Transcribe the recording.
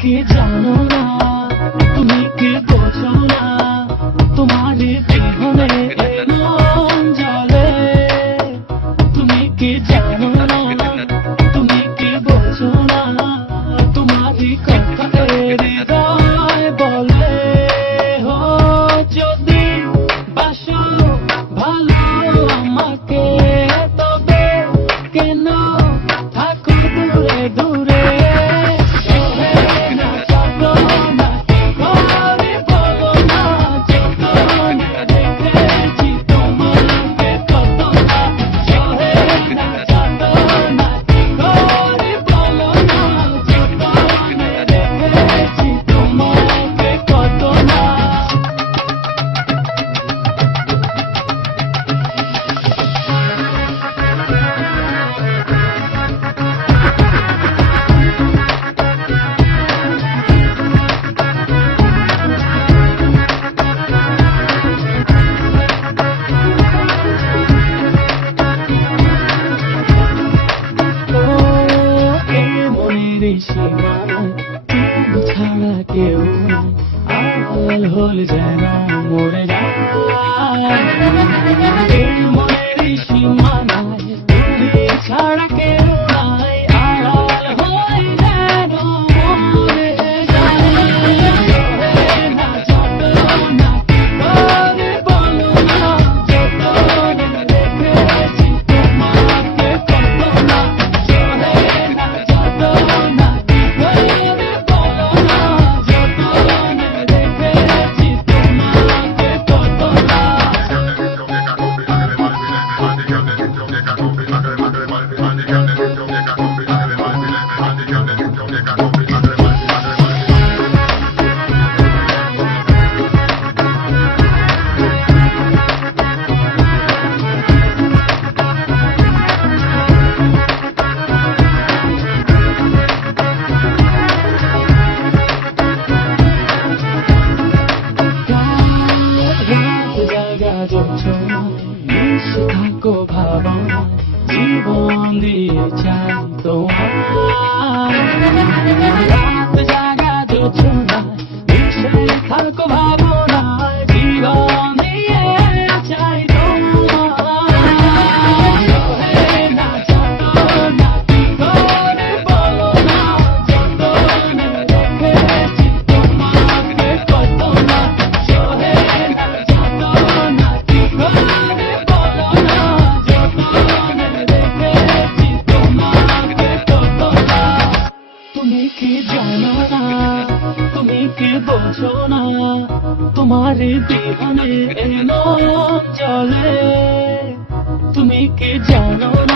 কি জানো না, তুমি কি বোঝো না, তোমার বিহনে মন জ্বলে। তুমি কি জানো না, তুমি কি বোঝো না, তোমার কথা হৃদয় বলে। ও যদি বাসো ভালো আমাকে, তবে কেন থাকো দূরে দূরে। তুমি ছাড়া কেউ আড়াল হল যেন মরে যায়। মনের সীমানায় তুমি ছাড়া কেউ নাই, আড়াল হল যেন মরে যায়। না যত না করে বলো না, যত দেখেছি তোমাকে কত না। না যত না থাকো ভাবনা, জীবন দিয়ে চাই তোমার। রাত জাগা যোচনা, থাকো ভাবনা, জীবন দিয়ে চাই তোমার। না যত না করে বলো না, যত দেখেছি তোমাকে কত না। না যত না তুমি কি জানো না, তুমি কি বোঝো না, তোমার বিহনে মন জ্বলে। তুমি কি জানো না।